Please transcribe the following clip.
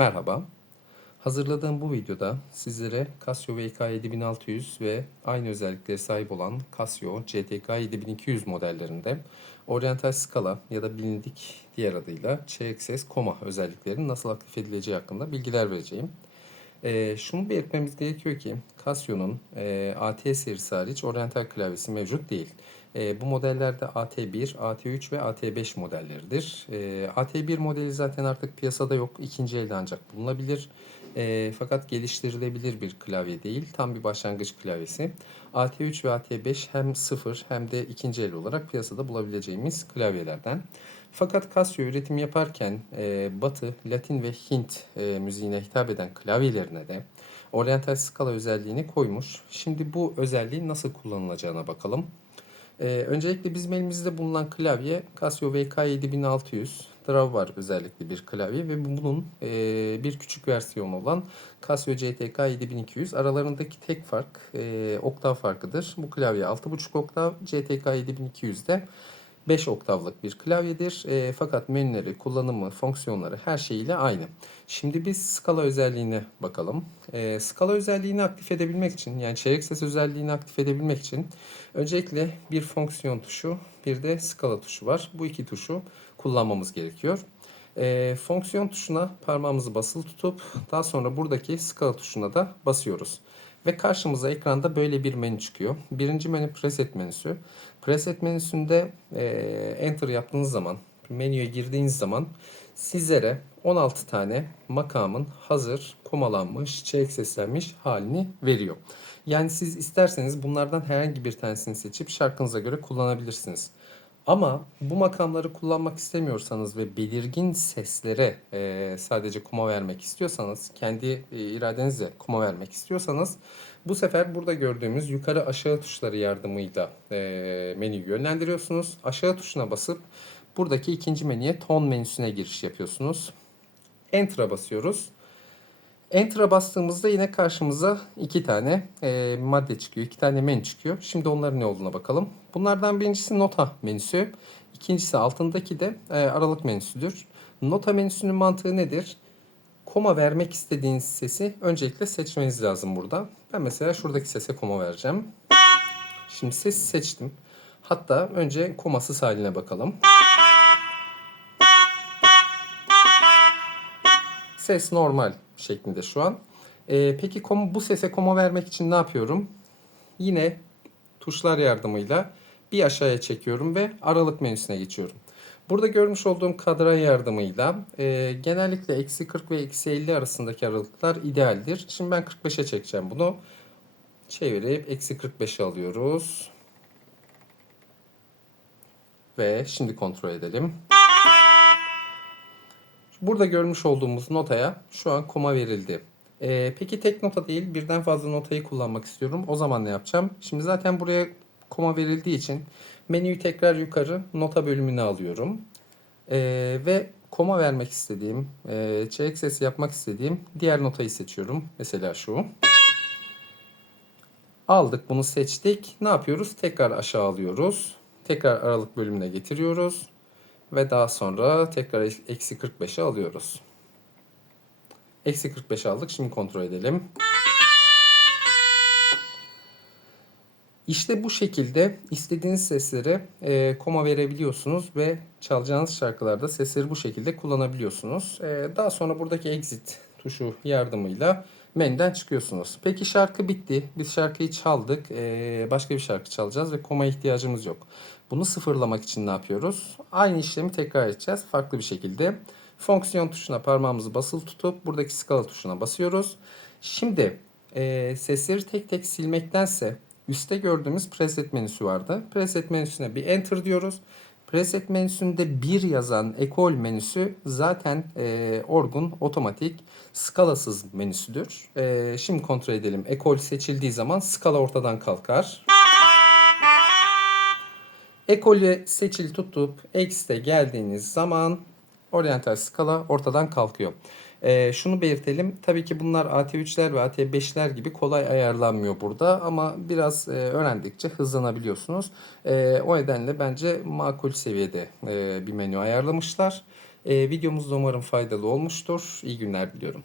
Merhaba. Hazırladığım bu videoda sizlere Casio VK7600 ve aynı özelliklere sahip olan Casio CTK 7200 modellerinde Oriental skala ya da bilindik diğer adıyla CXS Koma özelliklerinin nasıl aktif edileceği hakkında bilgiler vereceğim. Ee, şunu belirtmemiz gerekiyor ki Casio'nun e, AT serisi hariç Oriental klavyesi mevcut değil. E, bu modellerde AT1, AT3 ve AT5 modelleridir. E, AT1 modeli zaten artık piyasada yok. İkinci elde ancak bulunabilir. E, fakat geliştirilebilir bir klavye değil. Tam bir başlangıç klavyesi. AT3 ve AT5 hem sıfır hem de ikinci el olarak piyasada bulabileceğimiz klavyelerden. Fakat Casio üretim yaparken e, Batı, Latin ve Hint e, müziğine hitap eden klavyelerine de Oriental skala özelliğini koymuş. Şimdi bu özelliğin nasıl kullanılacağına bakalım. Ee, öncelikle bizim elimizde bulunan klavye Casio VK7600 Drawbar özellikli bir klavye ve bunun e, bir küçük versiyonu olan Casio CTK 7200 aralarındaki tek fark e, oktav farkıdır. Bu klavye 6.5 oktav, CTK 7200'de 5 oktavlık bir klavyedir. E, fakat menüleri, kullanımı, fonksiyonları her şeyiyle aynı. Şimdi biz skala özelliğine bakalım. E, skala özelliğini aktif edebilmek için yani çeyrek ses özelliğini aktif edebilmek için öncelikle bir fonksiyon tuşu bir de skala tuşu var. Bu iki tuşu kullanmamız gerekiyor. E, fonksiyon tuşuna parmağımızı basılı tutup daha sonra buradaki skala tuşuna da basıyoruz. Ve karşımıza ekranda böyle bir menü çıkıyor. Birinci menü preset menüsü. Preset menüsünde e, enter yaptığınız zaman, menüye girdiğiniz zaman sizlere 16 tane makamın hazır komalanmış, çeyrek seslenmiş halini veriyor. Yani siz isterseniz bunlardan herhangi bir tanesini seçip şarkınıza göre kullanabilirsiniz. Ama bu makamları kullanmak istemiyorsanız ve belirgin seslere e, sadece kuma vermek istiyorsanız, kendi e, iradenizle kuma vermek istiyorsanız bu sefer burada gördüğümüz yukarı aşağı tuşları yardımıyla e, menüyü yönlendiriyorsunuz. Aşağı tuşuna basıp buradaki ikinci menüye ton menüsüne giriş yapıyorsunuz. Enter'a basıyoruz. Enter'a bastığımızda yine karşımıza iki tane e, madde çıkıyor. iki tane menü çıkıyor. Şimdi onların ne olduğuna bakalım. Bunlardan birincisi nota menüsü. İkincisi altındaki de e, aralık menüsüdür. Nota menüsünün mantığı nedir? Koma vermek istediğiniz sesi öncelikle seçmeniz lazım burada. Ben mesela şuradaki sese koma vereceğim. Şimdi sesi seçtim. Hatta önce komasız haline bakalım. Ses normal şeklinde şu an. Ee, peki koma, bu sese koma vermek için ne yapıyorum? Yine tuşlar yardımıyla bir aşağıya çekiyorum ve aralık menüsüne geçiyorum. Burada görmüş olduğum kadran yardımıyla e, genellikle eksi 40 ve eksi 50 arasındaki aralıklar idealdir. Şimdi ben 45'e çekeceğim bunu. Çevirip eksi 45'e alıyoruz. Ve şimdi kontrol edelim. Burada görmüş olduğumuz notaya şu an koma verildi. Ee, peki tek nota değil birden fazla notayı kullanmak istiyorum. O zaman ne yapacağım? Şimdi zaten buraya koma verildiği için menüyü tekrar yukarı nota bölümüne alıyorum. Ee, ve koma vermek istediğim, e, çeyrek sesi yapmak istediğim diğer notayı seçiyorum. Mesela şu. Aldık bunu seçtik. Ne yapıyoruz? Tekrar aşağı alıyoruz. Tekrar aralık bölümüne getiriyoruz. Ve daha sonra tekrar eksi 45'e alıyoruz. Eksi 45 aldık. Şimdi kontrol edelim. İşte bu şekilde istediğiniz seslere e, koma verebiliyorsunuz ve çalacağınız şarkılarda sesleri bu şekilde kullanabiliyorsunuz. E, daha sonra buradaki exit tuşu yardımıyla menüden çıkıyorsunuz. Peki şarkı bitti. Biz şarkıyı çaldık. E, başka bir şarkı çalacağız ve koma ihtiyacımız yok. Bunu sıfırlamak için ne yapıyoruz? Aynı işlemi tekrar edeceğiz farklı bir şekilde. Fonksiyon tuşuna parmağımızı basılı tutup buradaki skala tuşuna basıyoruz. Şimdi e, sesleri tek tek silmektense üstte gördüğümüz preset menüsü vardı. Preset menüsüne bir enter diyoruz. Preset menüsünde bir yazan ekol menüsü zaten e, Orgun otomatik skalasız menüsüdür. E, şimdi kontrol edelim. Ekol seçildiği zaman skala ortadan kalkar. Ekolü seçili tutup X'te geldiğiniz zaman Oriental skala ortadan kalkıyor. E, şunu belirtelim. Tabii ki bunlar AT3'ler ve AT5'ler gibi kolay ayarlanmıyor burada ama biraz e, öğrendikçe hızlanabiliyorsunuz. E, o nedenle bence makul seviyede e, bir menü ayarlamışlar. Ee, videomuz umarım faydalı olmuştur. İyi günler diliyorum.